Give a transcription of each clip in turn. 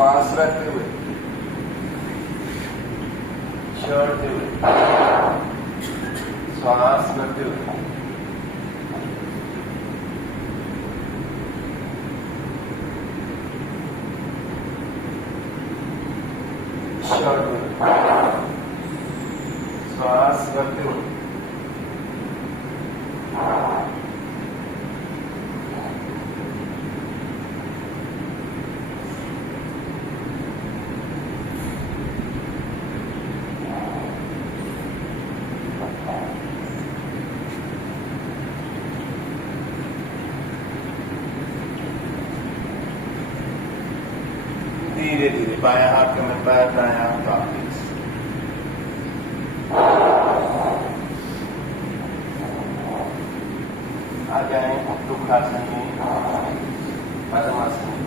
श्वास रखते हुए, छोड़ते हुए, श्वास रखते हुए, छोड़ते हुए, श्वास रखते हुए, धीरे धीरे बायां हाथ कमर पर, दायां हाथ वापिस। आ जाए दुखासन में, पद्मासन में।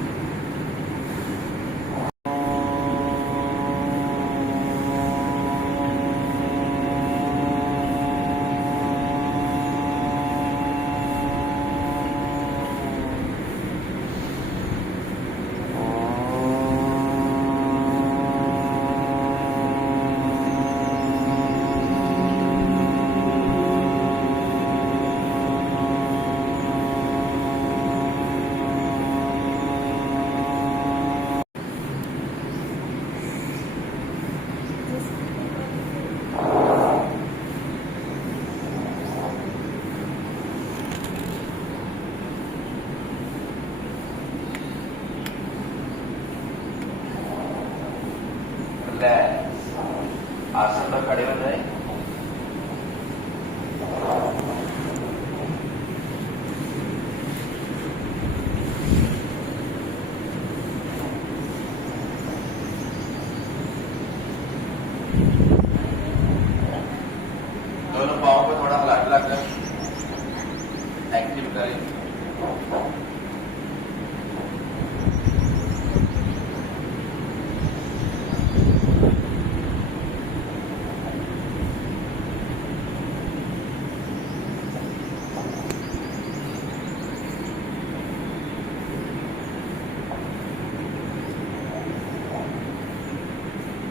आसन पर खड़े हो जाए। दोनों पाँव को थोड़ा हिला कर एक्टिव करें।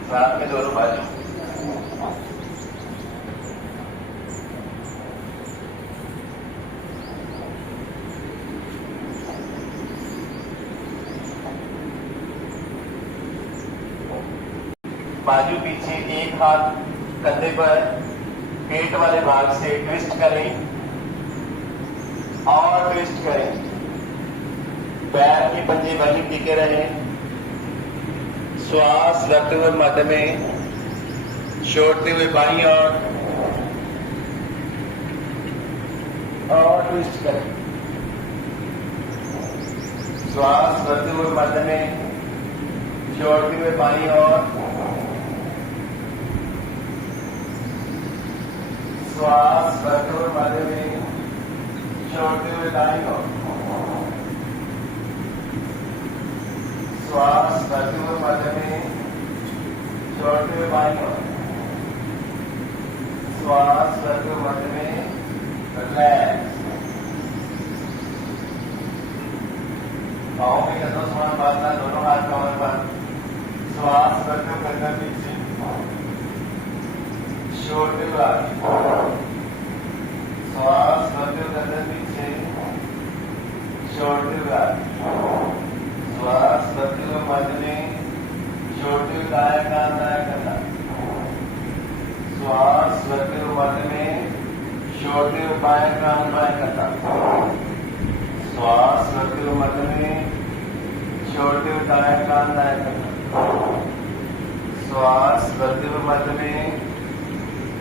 साथ में दोनों बाजू, बाजू पीछे, एक हाथ कंधे पर, पेट वाले भाग से ट्विस्ट करें और ट्विस्ट करें। पैर के पंजे वहीं टिके रहें। श्वास रखते हुए मध्य में, छोड़ते हुए बाईं और ट्विस्ट करें। श्वास रखते हुए मध्य में, छोड़ते हुए बाईं श्वास रखते हुए मध्य में, छोड़ते हुए दाईं ओर। श्वास करते हुए मध्य में, छोड़ते हुए बाईं ओर। श्वास करते हुए मध्य में, रिलैक्स। पाँव के कंधों समान बांधना, दोनों हाथ कमर पर। श्वास करते हुए गर्दन पीछे, छोड़ते हुए आगे। श्वास करते हुए गर्दन पीछे, छोड़ते हुए आगे। श्वास करते हुए मध्य में, छोड़ते हुए दायां कान दायां कंधा। श्वास करते हुए मध्य में, छोड़ते हुए बायां कान बायां कंधा। श्वास करते हुए मध्य में, छोड़ते हुए दायां कान दायां कंधा। श्वास करते हुए मध्य में,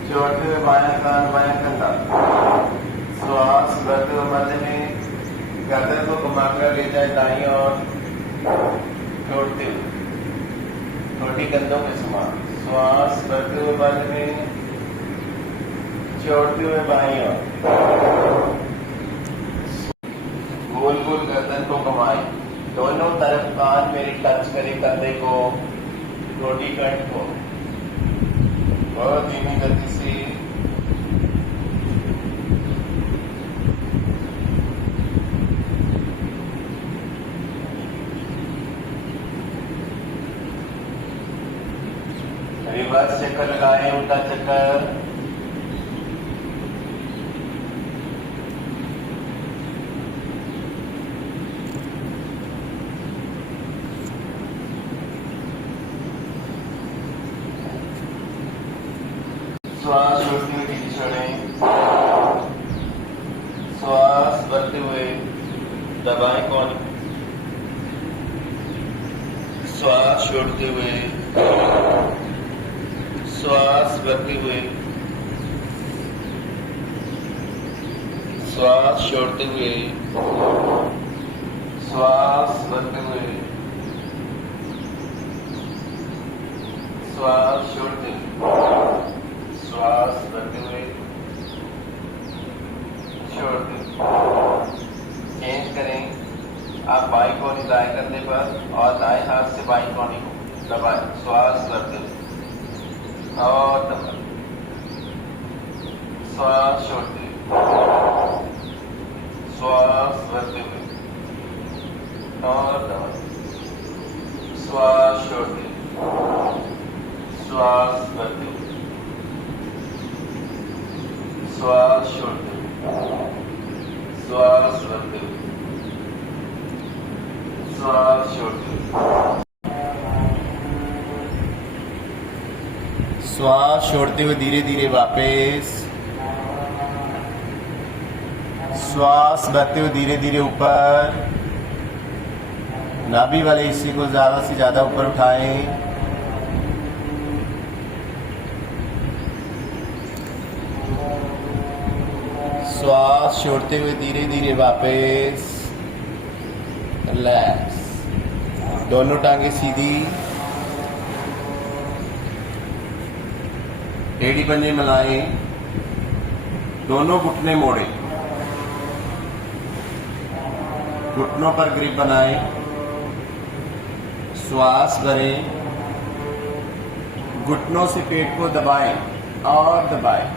छोड़ते हुए बायां कान बायां कंधा। श्वास करते हुए मध्य में, गर्दन को घुमाकर ले जाए दाईं ओर, छोड़ते हुए छोटी कंधों के समान। श्वास करते हुए मध्य में, छोड़ते हुए बाईं ओर। गोल गोल गर्दन को घुमाएं। दोनों तरफ कान मेरे टच करें कंधे को, छोटी कंठ को। बहुत धीमी गति से चक्कर, श्वास छोड़ते हुए नीचे छोड़ें, श्वास भरते हुए दबाएं कौन, श्वास छोड़ते हुए, श्वास भरते हुए, श्वास छोड़ते हुए, श्वास भरते हुए, श्वास छोड़ते हुए, श्वास भरते हुए, छोड़ते हुए। चेंज करें, आप बाईं कोहनी दाएं करने पर और दाएं हाथ से बाईं कोहनी को दबाएं, श्वास भरते हुए और दबाएं, श्वास छोड़ते हुए, श्वास भरते हुए और दबाएं, श्वास छोड़ते हुए, श्वास भरते हुए, श्वास छोड़ते हुए, श्वास भरते हुए, श्वास छोड़ते हुए। श्वास छोड़ते हुए धीरे धीरे वापस, श्वास भरते हुए धीरे धीरे ऊपर, नाभि वाले हिस्से को ज्यादा से ज्यादा ऊपर उठाएं, श्वास छोड़ते हुए धीरे धीरे वापस, रिलैक्स, दोनों टांगे सीधी, टेढ़ी पंजे मिलाएं, दोनों घुटने मोड़े, घुटनों पर ग्रिप बनाएं, श्वास भरें, घुटनों से पेट को दबाएं और दबाएं,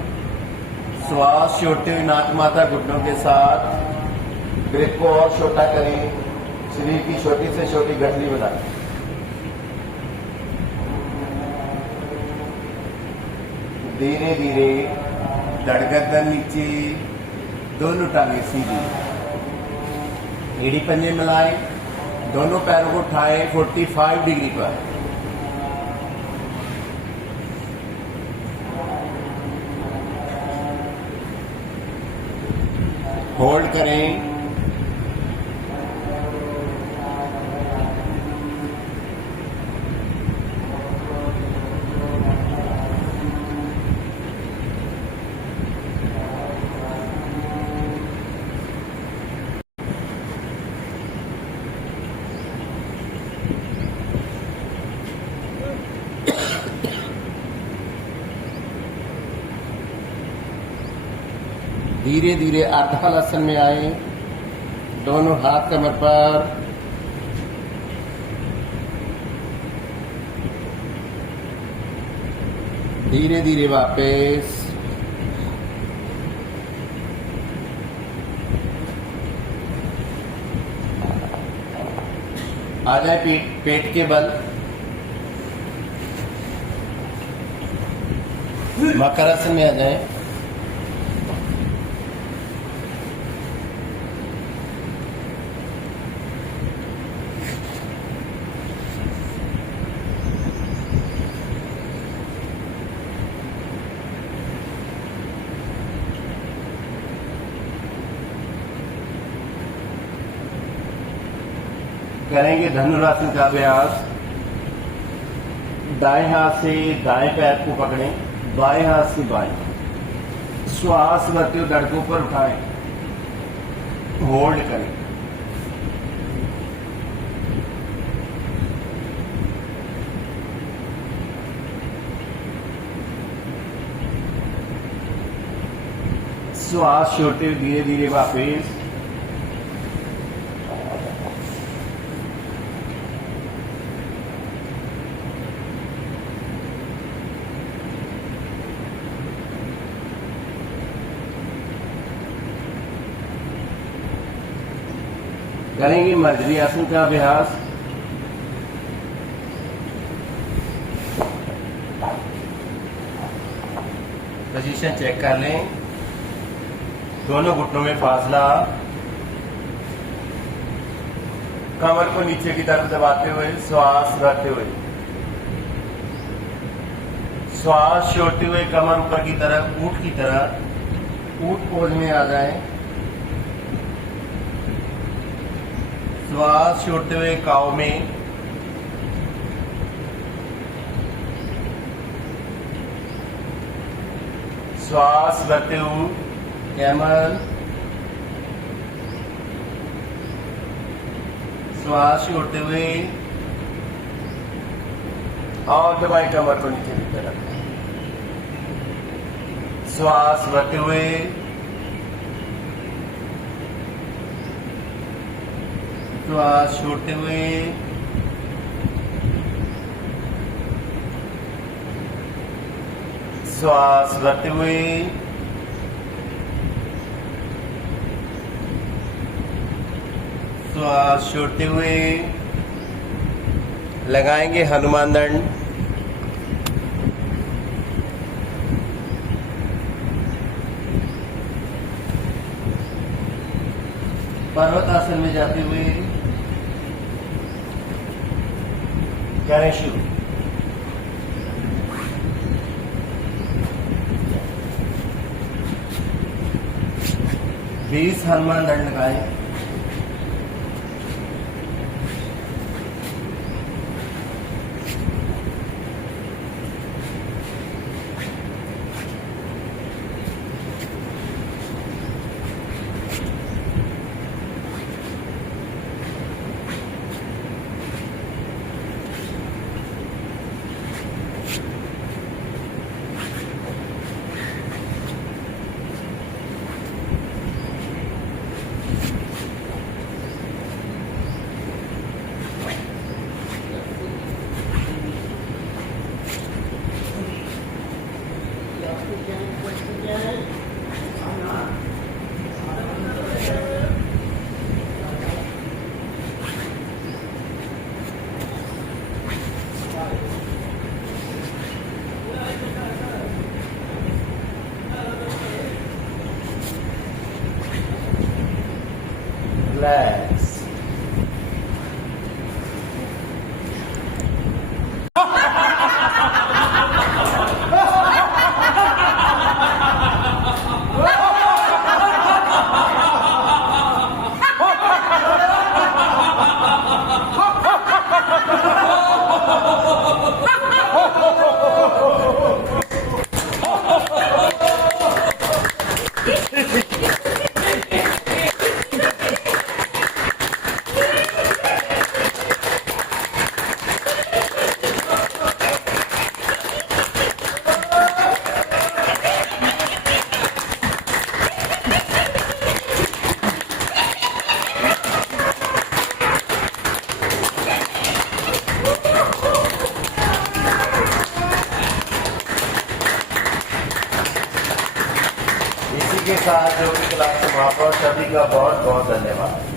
श्वास छोड़ते हुए नाक माथा घुटनों के साथ ग्रिप को और छोटा करें, शरीर की छोटी से छोटी गठरी बनाएं, धीरे धीरे धड़कन नीचे, दोनों टांगे सीधी, एड़ी पंजे मिलाएं, दोनों पैरों को उठाएं 45 डिग्री पर, होल्ड करें, धीरे धीरे अर्धहलासन में आए, दोनों हाथ कमर पर, धीरे धीरे वापस, आ जाए पेट के बल, मकरासन में आ जाए, करेंगे धनुरासन का अभ्यास। दाएं हाथ से दाएं पैर को पकड़ें, बाएं हाथ से बाएं, श्वास भरते हुए धड़ को ऊपर उठाएं, होल्ड करें, श्वास छोड़ते हुए धीरे धीरे वापस, करेंगे मर्जरी आसन का अभ्यास। पोजीशन चेक कर लें। दोनों घुटनों में फासला, कमर को नीचे की तरफ दबाते हुए श्वास रखते हुए, श्वास छोड़ते हुए कमर ऊपर की तरफ, ऊंट की तरह, ऊंट पोज में आ जाएं। श्वास छोड़ते हुए काव में, श्वास भरते हुए कैमल, श्वास छोड़ते हुए और दबाएं कमर को नीचे की तरफ। श्वास भरते हुए, श्वास छोड़ते हुए, श्वास भरते हुए, श्वास छोड़ते हुए। लगाएंगे हनुमान दंड। पर्वत आसन में जाते हुए करें शुरू। बीस हनुमान दंड लगाएं। Relax. इसी के साथ जो भी क्लास समाप्त, सभी का बहुत बहुत धन्यवाद।